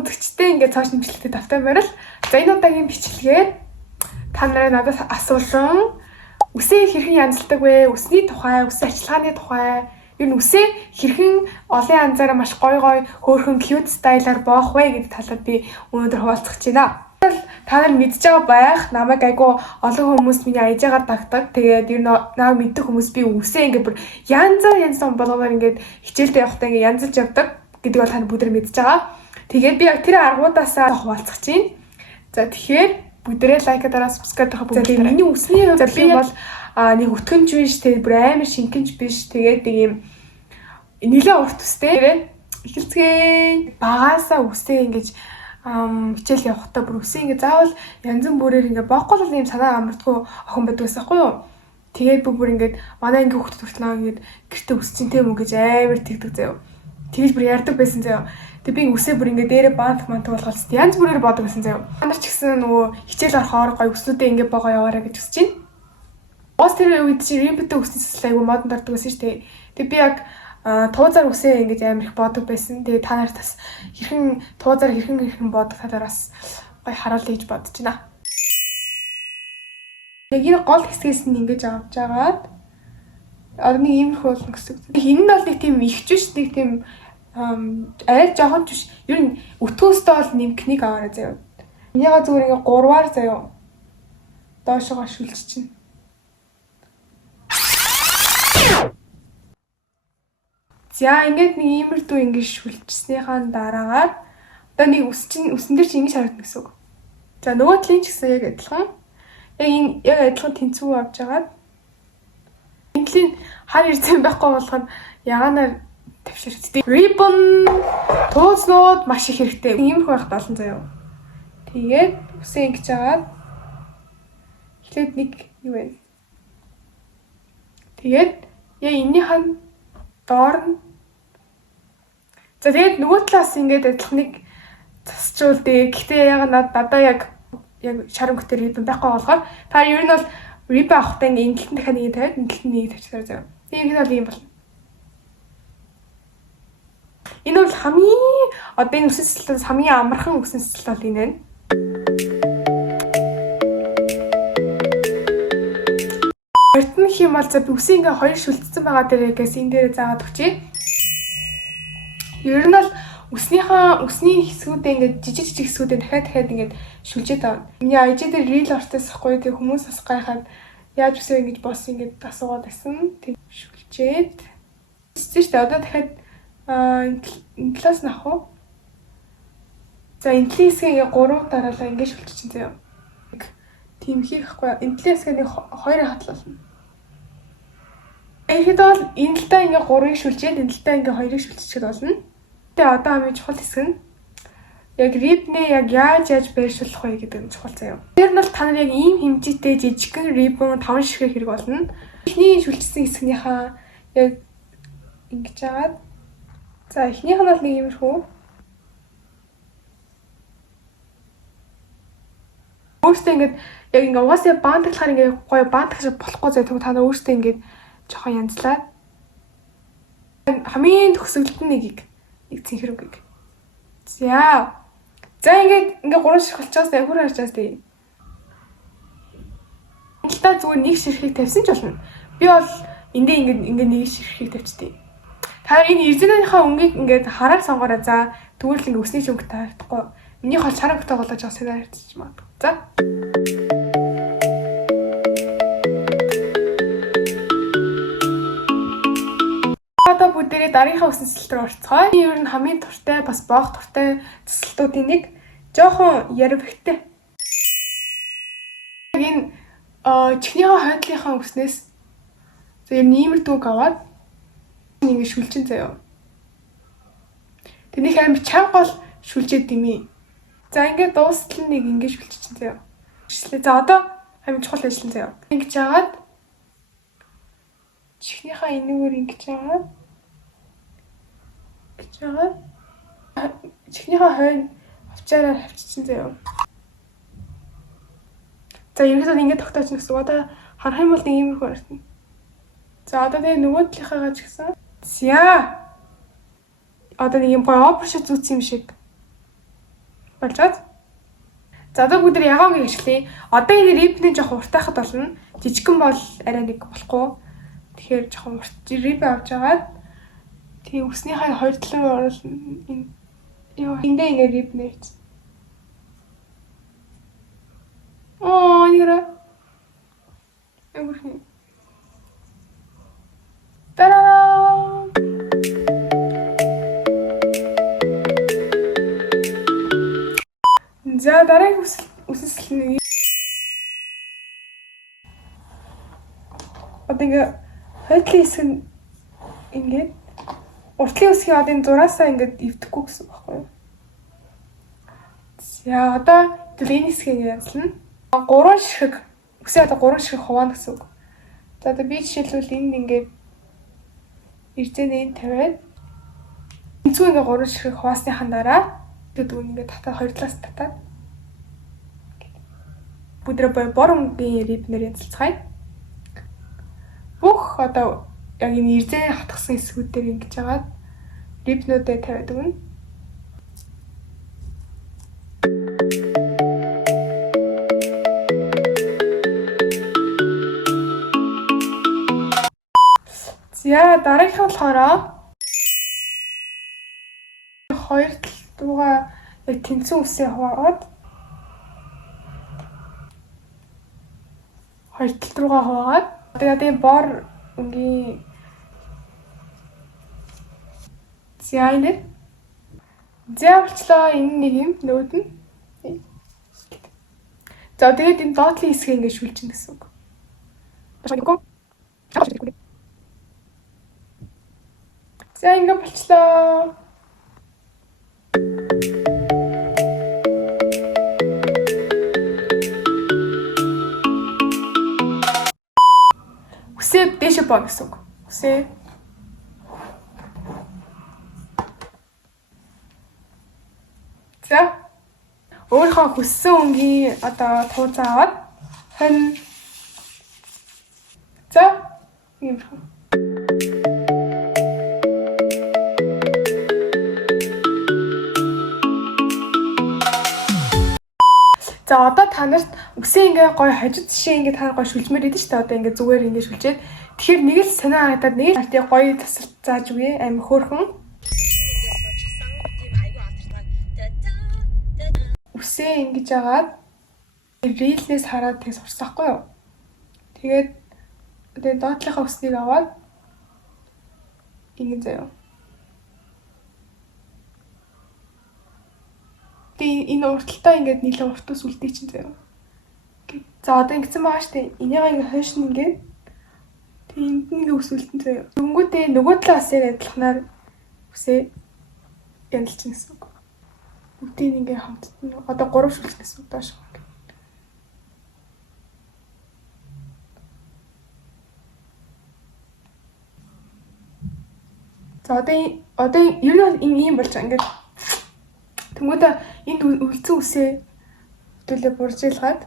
үзэгчтэй ингээд цааш нэмжлэгтэй тавтай байрал. За энэ удаагийн бичлэгээр та нараа надаас асуусан үсээ хэрхэн янзалдаг вэ? Үсний тухай, үсээ арчилгааны тухай, ер нь үсээ хэрхэн олон янзаараа маш гой хөөрхөн cute стайлаар боох вэ гэдэг талаар би өнөөдөр хуваалцах гэж байна. Та нар мэдж байгаа байх. Намайг айгу олон хүмүүс миний аяжаагаар дагдаг. Тэгээд ер нь намайг мэддэг хүмүүс би үсээ ингээд бүр янз болгоор ингээд хичээлдээ явахдаа ингээд янзалж явдаг гэдэг бол та бүдэр мэдж байгаа. Тэгээд би яг тэр аргуудаасаа хуваалцах гэж байна. За тэгэхээр бүгдээрээ лайк дараа subscribe дарах бүгд. Тэгээд миний үсний хувьд би бол нэг өтгөнч биш, тэгээд бүр амар шингэнч биш. Тэгээд нэг юм нэлээд урт үстэй. Эхэлцгээе. Багаасаа үсээ ингэж хичээл явахдаа бүр үсээ ингэ заавал янз бүрээр ингэ боохгүй л юм санаа амардгүй охин байдаг байсан хгүй юу. Тэгээд бүр ингэ манай ингэ хөлт хүртлээ ингэ гэртээ үсчин тийм үү гэж амар тэгдэг заяа. Тэгж бүр ярддаг байсан заяа. Тэг би үсээ бүр ингэ дээрээ баант болгоолс янз бүрээр боодог байсан заяа. Манар ч гэсэн нөгөө хичээл орохоор гоё өснүүдээ ингэ боогоо яваарай гэж хүсэж байна. Уус тэр үед чи римбитэ үсний сэслээ айгу модон дордог байсан шүү дээ. Тэг би яг туузаар үсээ ингэж амар их боодог байсан. Тэгээ та нарт бас хэрхэн туузаар хэрхэн боодог талаар бас гоё харуулъя гэж бодож байна. Яг энэ гол хэсгээс нь ингэж авч жагаад нэг иймэрхүү болно гэсэн үг. Энэ нь бол нэг тийм ихч биш, нэг тийм арай жоохон биш. Ер нь өтгөөстэй бол нэмхнийг аваарай заяа. Энийгээ зүгээр ингэ 3-аар заяа. Доошогоо шүлж чинь. За ингээд нэг иймэрдүү ингэж шүлжснийхаа дараагаар одоо нэг үсэн дээр чи ингэж харагдана гэсэн үг. За нөгөө талын ч гэсэн яг адилхан. Яг адилхан тэнцүү авч жагаад энэ талын хар ирсэн байхгүй болгоно яганаар тавширчдээ. Ribbon туузнууд маш их хэрэгтэй. Иймэрхүү байх болно заяа. Тэгээд үсээ ингэж жагаад эхлээд нэг юу вэ? Тэгээд яг энэнийхэн доор нь за тэгээд нөгөө талаас ингээд адилхан нэг засчулдээ. Гэхдээ яг надаа яг шарамгтэр рибн байхгүй болохоор та ер нь бол риб авахтаа ингээд энэ талд дахиад нэг тавиад энэ талд нэг тавьчихсан заяа. Тэгээд бол ийм болно. Энэ бол хамгийн одоо энэ үсэн сэслэлээс хамгийн амархан үсэн сэслэл бол энэ байна. Хортон хэм бол за үсээ ингээ хоёр шүлдсэн байгаа дээрээс энэ дээр заагаад өгчээ. Ер нь бол үсний хэсгүүдээ ингээ жижиг хэсгүүдээ дахиад ингээ шүлжээд авна. Миний IG дээр reel ортосохгүй тэг хүмүүс бас гайхаад яаж үсээ ингэж босс ингээ асуугаад байсан. Тэг шүлжээд. Тэстэй шүү дээ. Одоо дахиад энэ талаас нь авах уу? За энэ талын хэсгээ ингээ 3 дараалал ингээ шүлжчихсэн заяа. Тийм хийхгүй. Энэ талын хэсгээ нэг 2 хатлуулна. Тэгэхэд бол энэ талдаа ингээ 3-ыг шүлжээд энэ талдаа ингээ 2-ыг шүлжчихэд болно. Тэгээ одоо хамгийн чухал хэсэг нь яг рибнээ яг яаж байршуулах вэ гэдэг нь чухал заяа. Тэр нь бол та нар яг ийм хэмжээтэй жижигхэн рибн 5 ширхэг хэрэг болно. Эхний шүлжсэн хэсгийнхаа яг ингэж жагаад за эхнийх нь бол нэг иймэрхүү. Өөртөө ингээд яг ингээ угаасаа баантаглахаар ингээ гоё баантагш болохгүй заяа. Тэгвэл та нар өөртөө ингээд жоохон янзлаад хамгийн төгсгөлд нь нэг цэнхэрэг. За ингээд 3 ширхэг болчихоос яг бүр харж байгаас тий. Талдаа зүгээр нэг ширхэг тавьсан ч болно. Би бол ингээд нэг ширхэг тавьчихдээ. Та энэ эрдэнэийнхаа өнгийг ингээд хараад сонгоорой. За тэгвэл ингээд өсний шүнг тавихгүй. Миний хол чарагтай болгож байгаа сэдэ харьцаж магадгүй. За. Одоо бүгдээрээ дараагийнхаа үсэн сэслэл рүү орцгоё. Ер нь хамгийн туртай бас боох туртай сэслэлтүүдийн нэг жоохон ярвхтэй. Энэ чихнийхээ хойдлынхаа үснээс за ер нь иймэрдүүг аваад ингэ шүлжин заяа. Тэнийг амар чанга гол шүлжээд димээ. За ингээд дуустал нэг ингэ шүлжчихсэн заяа. За одоо хамгийн чухал ажил заяа. Ингэж жагаад чихнийхээ энэгээр ингэж жагаад чихнийхээ хойно авчаараа авччихсан заяа. За ерөнхийдөө ингэ тогтооч гэсэн. Одоо харах юм бол нэг иймэрхүү харагдана. За одоо тэгээ нөгөө талынхаагаа ч гэсэн. За. Одоо нэг юм гоё опер шот зүүц юм шиг. болж байгаа. За одоо бүгд ягаагийн ашиглая. Одоо энэ рипний жоох уртайхад болно. Жижигхэн бол арай нэг болохгүй. Тэгэхээр жоох урт рип авч агаад тэгээ үснийхээ хоёр талын оруулна. Эндээ ингэ рип нэрч. Нира. Эвгүй. Тараа. За дараагийн үсэлний одоо ингээ хойдлын хэсэг нь ингээд уртлын үсгийн одоо энэ зураасаа ингээд эвдэхгүй гэсэн байхгүй юу? За одоо энэ хэсгийг ингээ янзлана. 3 ширхэг үсээ одоо 3 ширхэг хуваана гэсэн үг. За одоо би жишээлбэл энд ингээд ирзэнэ энэ тавиад энцүү ингээ 3 ширхэг хуваасныхан дараа тэгээд ингээд татаад хоёр талаас татаад бүдрэ бор өнгийн рипнэр янзалцгаая. Бүх одоо яг энэ ирзээ хатгсан хэсгүүдээр ингэж хагаад рипнүүдэд тавиад өгнө. За дараагийнх нь болохоор хоёр талдуугаа яг тэнцэн үсээ хуваагаад хоёр тал руугаа хуваагаад тэгээд энэ бор өнгийн за энэ зэвчлаа энэ нэг юм нүүд нь. За тэгээд энэ доотлын хэсгийг ингэ шүлжин гэсэн үг. За ингэ болчлоо. Үсээ дэше боо гэсэн үг. Үсээ. За. Өөрийнхөө хүссэн өнгийн одоо тууцаа аваад хонь. За. Ийм. За одоо та нарт үсээ ингээ гоё хажид жишээ ингээ та гоё шүлжмээр идэв шүү дээ. Одоо ингээ зүгээр ингээ шүлжээд. Тэгэхээр нэг л санаа хатаад нэг л тийм гоё тасалт зааж үгүй амин хөөрхөн. Үсээ ингэж агаад рилнээс хараад тэг сурсахгүй юу? Тэгээд доотлынхаа үснийг аваад ингэ заяа. Энэ урталтаа ингээд нийлэн урт ус үлдээ чинь заяа. За одоо ингэсэн байгаа шүү дээ. Энийг ингээ хойш нь ингээд энд нь ингээ ус үлдэн заяа. Дөнгөдөө нөгөө талаас яг адилханаар үсээ янзлж гэсэн үг. Бүгдийг ингээ хамтдаа одоо 3 шүлжсэн гэсэн үг доош. За одоо ер нь ийм болж байгаа ингээд тэнгуүдэ энд үлдсэн үсээ хөтөлөө буржилгаад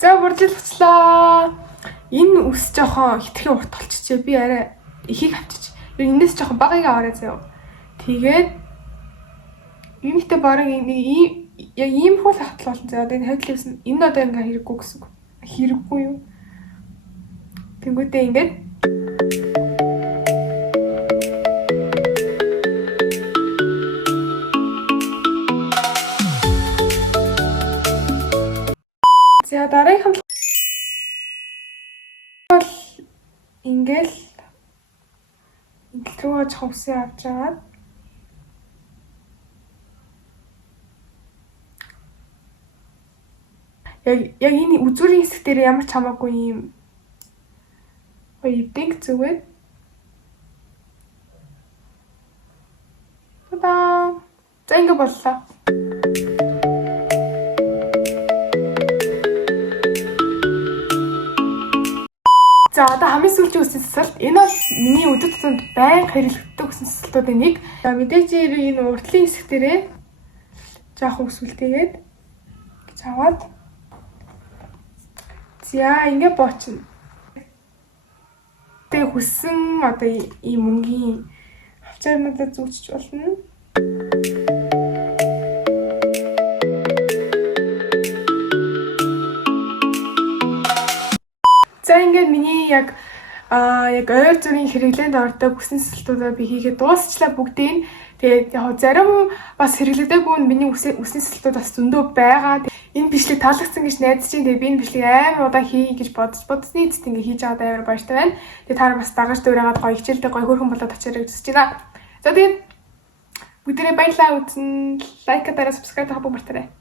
за буржилгацлаа. Энэ үс жоохон хитрхи урт болчихжээ. Би арай ихийг авчиж. Ер нь энэс жоохон багыг аваарай заяа. Тэгээд юунийхтэй бараг яг ийм хөл хатлал болсон заяа. Одоо энэ хойдлоос энэ одоо ингээ хэрэггүй гэсэн үг. Хэрэггүй юу? Тэнгуүдэ ингээд за дараагийн бол ингээл рүүгээ жоохон үсээ авч агаад яг энэ үзүүрийн хэсэг дээр ямар ч хамаагүй юм эвдэнг зүгээд таа за ингэ боллоо. За одоо хамгийн сүүлийн үсний сасалт энэ бол миний өдөр тутамд байнга хэрэглэдэг үсний сасалтуудын нэг. За мэдээж энэ уртлын хэсэг дээрээ жоохон ус үлдээгээд гэж аваад за ингэ боочно. Тэг хүссэн одоо ийм мөнгөний хавчаарнуудаа зүүчж болно. яг ойр зүрийн хэрэглээнд ордог үсний сэлтүүдээ би хийгээд дуусчлаа бүгдийг. Тэгээд яг зарим бас хэрэглэдэггүй миний үсний сэлтүүд бас зөндөө байгаа. Энэ бичлэг таалагдсан гэж найдаж чинь тэгээд би энэ бичлэг амар удаа хий гэж бодсны эцэст ингээ хийж аваад амар баяртай байна. Тэгээд та бас дагаж дүүрээгээд гоё хичээлдээ гоё хөрхөн болоод очиорой гэж хүсэж байна. За тэгээд бүгдээрээ баярлалаа үзэн лайк дараа subscribe тавах бүгд мартаарай.